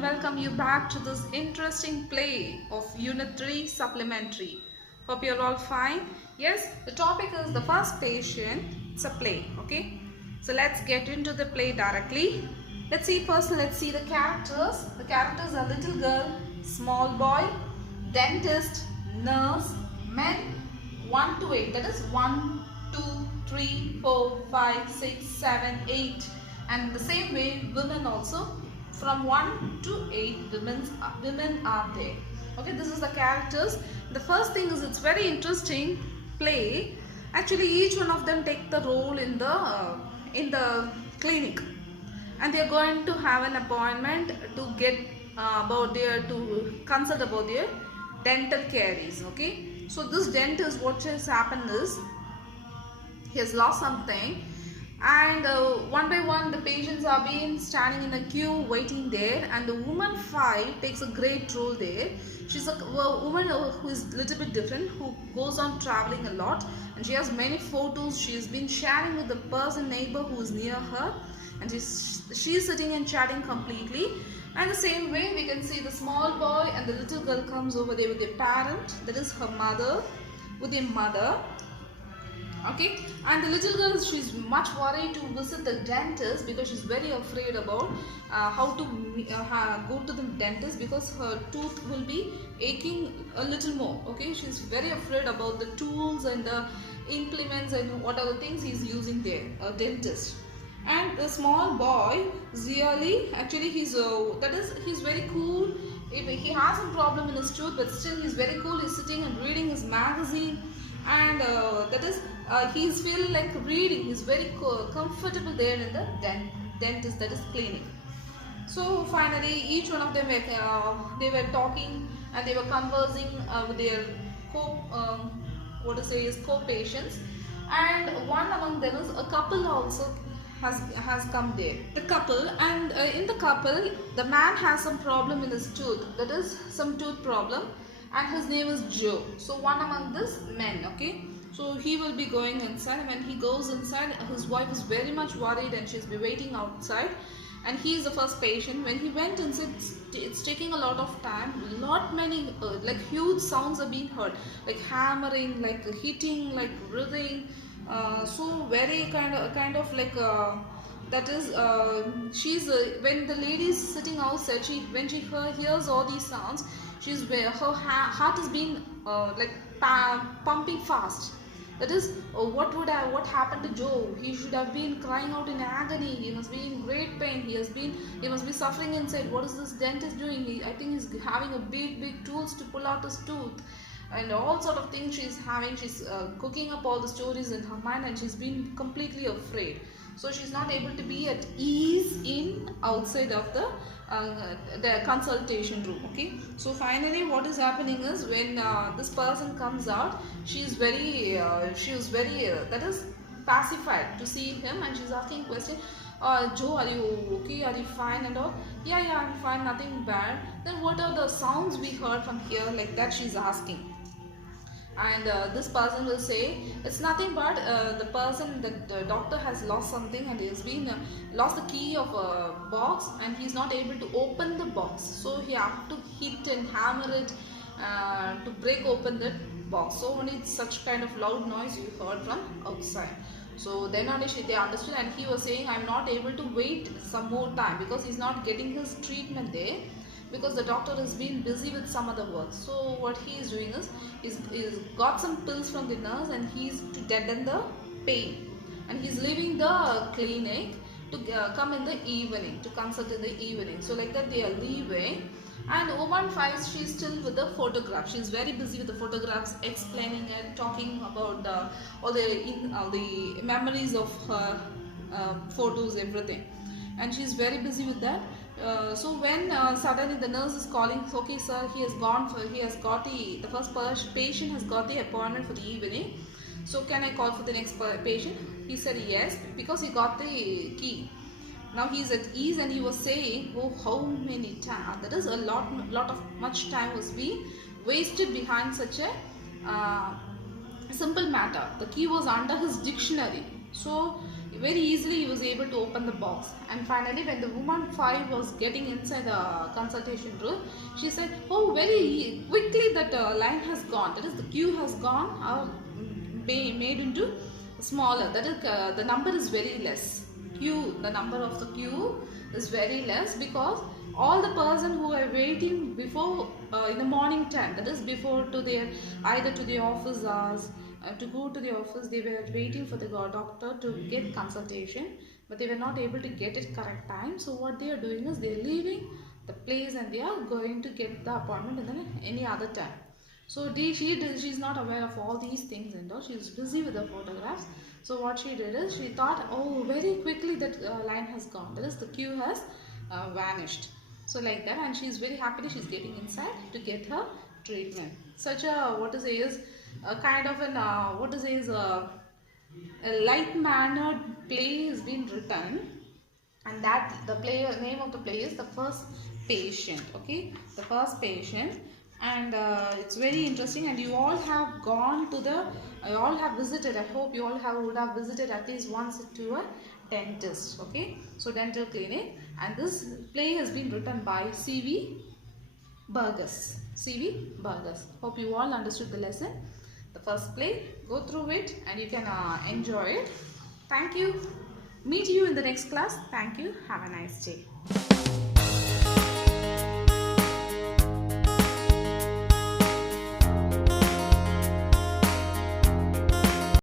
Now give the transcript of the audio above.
and welcome you back to this interesting play of Unit 3 Supplementary. Hope you're all fine. Yes, the topic is the first patient. It's a play, okay? So let's get into the play directly. Let's see the characters. The characters are little girl, small boy, dentist, nurse, men 1 to 8. That is 1, 2, 3, 4, 5, 6, 7, 8. And the same way women also from 1 to 8 women are there. Okay, this is the characters. The first thing is it's very interesting play. Actually, each one of them take the role in the clinic, and they are going to have an appointment to get to consult about their dental caries. Okay, so this dentist, what has happened is he has lost something, and one by one the patients are being standing in a queue waiting there, and the woman 5 takes a great role there. She's a woman who is a little bit different, who goes on traveling a lot, and she has many photos she has been sharing with the neighbor who is near her, and she's sitting and chatting completely. And the same way we can see the small boy and the little girl comes over there with their parent, that is her mother, with their mother. Okay, and the little girl, she's much worried to visit the dentist because she's very afraid about how to go to the dentist, because her tooth will be aching a little more. Okay, she's very afraid about the tools and the implements and what other things he's using there, a dentist. And the small boy, really, actually he's very cool. He has a problem in his tooth, but still he's very cool. He's sitting and reading his magazine, and he's feeling like reading. He's very comfortable there in the dentist, that is clinic. So finally each one of them they were talking, and they were conversing with their co-patients, and one among them is a couple also has come there. The couple, and in the couple the man has some problem in his tooth, that is some tooth problem, and his name is Joe. So one among these men, okay, so he will be going inside. When he goes inside, his wife is very much worried and she's be waiting outside, and he is the first patient. When he went inside, it's taking a lot of time. Many like huge sounds are being heard, like hammering, like hitting, like breathing, so very kind of like that is she's when the lady is sitting outside, when she hears all these sounds, her heart is being like pumping fast. That is, what happened to Joe? He should have been crying out in agony. He must be in great pain. He must be suffering inside. What is this dentist doing? I think he's having a big tools to pull out his tooth, and all sort of things she's having. She's cooking up all the stories in her mind, and she's been completely afraid. So she's not able to be at ease in outside of the consultation room. Okay, so finally what is happening is, when this person comes out, she was very that is pacified to see him, and she's asking question, Joe, are you okay? Are you fine and all? Yeah, I'm fine, nothing bad. Then what are the sounds we heard from here, like that she's asking. And this person will say, it's nothing but the doctor has lost something, and he has been lost the key of a box, and he's not able to open the box, so he have to hit and hammer it to break open that box. So only such kind of loud noise you heard from outside. So then only they understood, and he was saying, I'm not able to wait some more time, because he's not getting his treatment there, because the doctor has been busy with some other work. So what he is doing is, he's got some pills from the nurse, and he's to deaden the pain, and he's leaving the clinic to come in the evening, to consult in the evening. So like that they are leaving, and woman 5, she's still with the photograph. She's very busy with the photographs, explaining and talking about all the memories of her photos, everything, and she's very busy with that. So when suddenly the nurse is calling, okay sir, the first patient has got the appointment for the evening, so can I call for the next patient? He said yes, because he got the key. Now he's at ease, and he was saying, oh, how many times, that is a lot of much time was being wasted behind such a simple matter. The key was under his dictionary. So very easily he was able to open the box. And finally, when the woman 5 was getting inside the consultation room, she said, "Oh, very quickly that line has gone. That is, the queue has gone, made into smaller. That is, the number is very less. The number of the queue is very less because all the person who are waiting before in the morning time, that is before to their either to the office hours, to go to the office, they were waiting for the doctor to get consultation, but they were not able to get it correct time. So what they are doing is they are leaving the place and they are going to get the appointment in any other time. So she's not aware of all these things and all. She's busy with the photographs. So what she did is she thought, oh, very quickly that line has gone. That is, the queue has vanished. So like that, and she's very happy that she's getting inside to get her treatment. Such a what to say is a kind of an what to say is a light-mannered play has been written, and that the name of the play is The First Patient. Okay, The First Patient. And it's very interesting, and you all have gone to you all have visited, I hope you all would have visited at least once to a dentist. Okay, so dental clinic, and this play has been written by C.V. Burgess. C.V. Burgess. Hope you all understood the lesson. The first play, go through it and you can enjoy it. Thank you. Meet you in the next class. Thank you. Have a nice day.